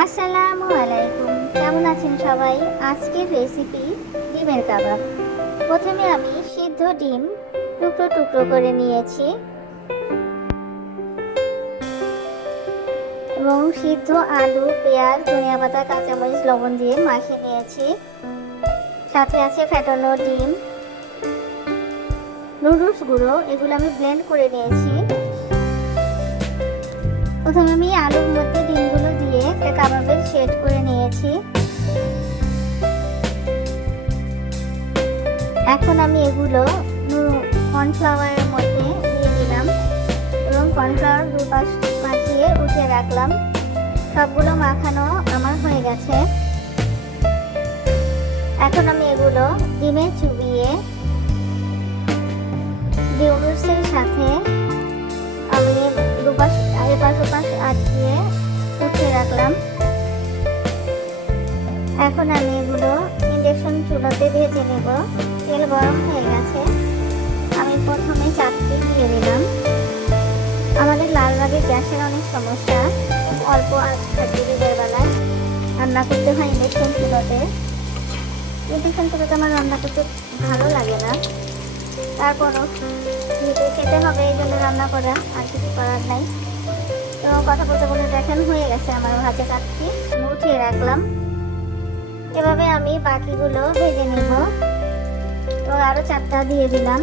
আসসালামু আলাইকুম, কেমন আছেন সবাই? আজকের রেসিপি ডিমের কাবাব। প্রথমে আমি সিদ্ধ ডিম টুকরো টুকরো করে নিয়েছি এবং সিদ্ধ আলু, পেঁয়াজ, ধনিয়া পাতা, কাঁচামরিচ, লবণ দিয়ে মাখিয়ে নিয়েছি। সাথে আছে ফেটানো ডিম, নুডলস গুঁড়ো, এগুলো আমি ব্লেন্ড করে নিয়েছি। প্রথমে আমি আলুর মধ্যে ডিমগুলো দিয়ে একটা কাবাবের শেড করে নিয়েছি। এখন আমি এগুলো কর্নফ্লাওয়ারের মধ্যে দিয়ে দিলাম এবং কর্নফ্লাওয়ার দুপাশ মাখিয়ে উঠিয়ে রাখলাম। সবগুলো মাখানো আমার হয়ে গেছে। এখন আমি এগুলো ডিমে চুবিয়ে নুডলসের সাথে আমি দুপাশ এপাশ ওপাশ আটকিয়ে উঠিয়ে রাখলাম। এখন আমি এগুলো ইন্ডাকশন চুলাতে ভেজে নেব। তেল গরম হয়ে গেছে, আমি প্রথমে চাটনি দিয়ে দিলাম। আমাদের লালবাগে গ্যাসের অনেক সমস্যা, খুব অল্প আঁচ থাকে দিনের বেলায় রান্না করতে হয় ইন্ডাকশন চুলাতে। ইন্ডাকশন চুলাতে আমার রান্না করতে ভালো লাগে না, তারপরও যেহেতু খেতে হবে এই জন্য রান্না করা, আর কিছু করার নাই। তো কথা বলতে বলে দেখেন হয়ে গেছে আমার ভাজা চাটনি, উঠিয়ে রাখলাম। এভাবে আমি বাকিগুলো ভেজে নেব। তো আরো 4টা দিয়ে দিলাম।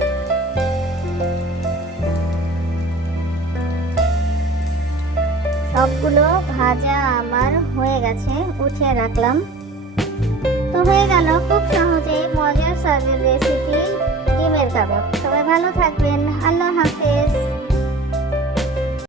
সবগুলো ভাজা আমার হয়ে গেছে, উঠিয়ে রাখলাম। তো হয়ে গেল খুব সহজে মজার স্বাদের রেসিপি ডিমের কাবাব। সবাই ভালো থাকবেন, আল্লাহ হাফেজ।